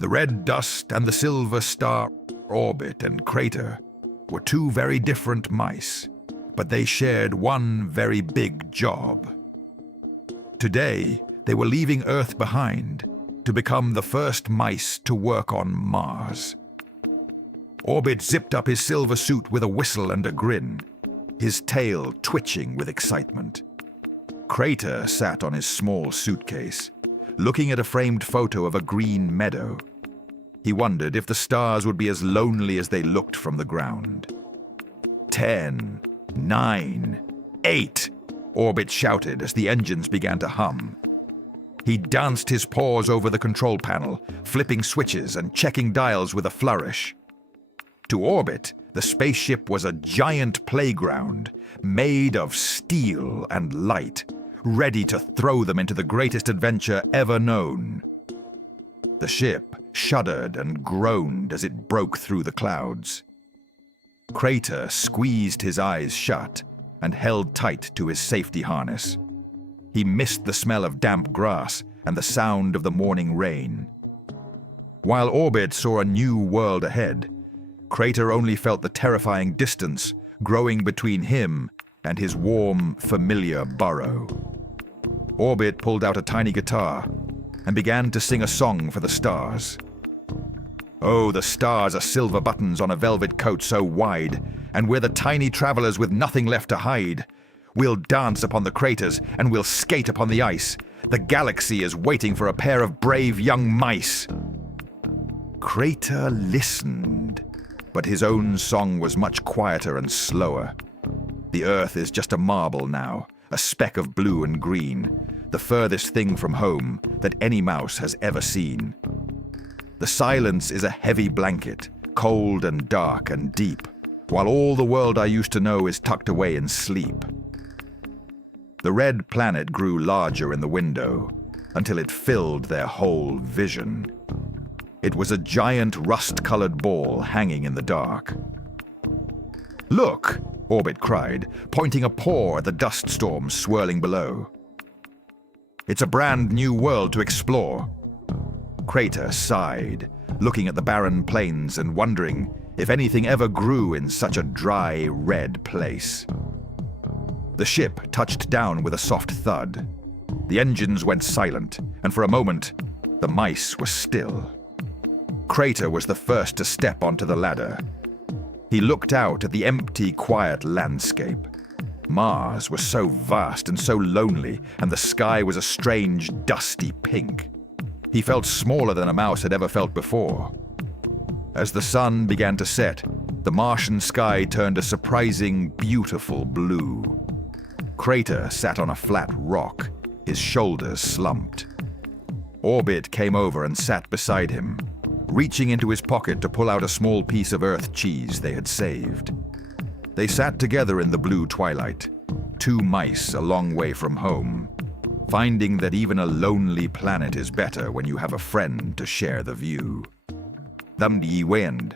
The red dust and the silver star, Orbit and Crater, were two very different mice, but they shared one very big job. Today, they were leaving Earth behind to become the first mice to work on Mars. Orbit zipped up his silver suit with a whistle and a grin, his tail twitching with excitement. Crater sat on his small suitcase, looking at a framed photo of a green meadow. He wondered if the stars would be as lonely as they looked from the ground. 10, 9, 8, Orbit shouted as the engines began to hum. He danced his paws over the control panel, flipping switches and checking dials with a flourish. To Orbit, the spaceship was a giant playground made of steel and light, ready to throw them into the greatest adventure ever known. The ship shuddered and groaned as it broke through the clouds. Crater squeezed his eyes shut and held tight to his safety harness. He missed the smell of damp grass and the sound of the morning rain. While Orbit saw a new world ahead, Crater only felt the terrifying distance growing between him and his warm, familiar burrow. Orbit pulled out a tiny guitar and began to sing a song for the stars. Oh, the stars are silver buttons on a velvet coat so wide, and we're the tiny travelers with nothing left to hide. We'll dance upon the craters and we'll skate upon the ice. The galaxy is waiting for a pair of brave young mice. Crater listened, but his own song was much quieter and slower. The Earth is just a marble now, a speck of blue and green, the furthest thing from home that any mouse has ever seen. The silence is a heavy blanket, cold and dark and deep, while all the world I used to know is tucked away in sleep. The red planet grew larger in the window until it filled their whole vision. It was a giant rust-colored ball hanging in the dark. "Look!" Orbit cried, pointing a paw at the dust storm swirling below. "It's a brand new world to explore." Crater sighed, looking at the barren plains and wondering if anything ever grew in such a dry, red place. The ship touched down with a soft thud. The engines went silent, and for a moment, the mice were still. Crater was the first to step onto the ladder. He looked out at the empty, quiet landscape. Mars was so vast and so lonely, and the sky was a strange, dusty pink. He felt smaller than a mouse had ever felt before. As the sun began to set, the Martian sky turned a surprising, beautiful blue. Crater sat on a flat rock, his shoulders slumped. Orbit came over and sat beside him, reaching into his pocket to pull out a small piece of Earth cheese they had saved. They sat together in the blue twilight, two mice a long way from home, finding that even a lonely planet is better when you have a friend to share the view. Dam di wend.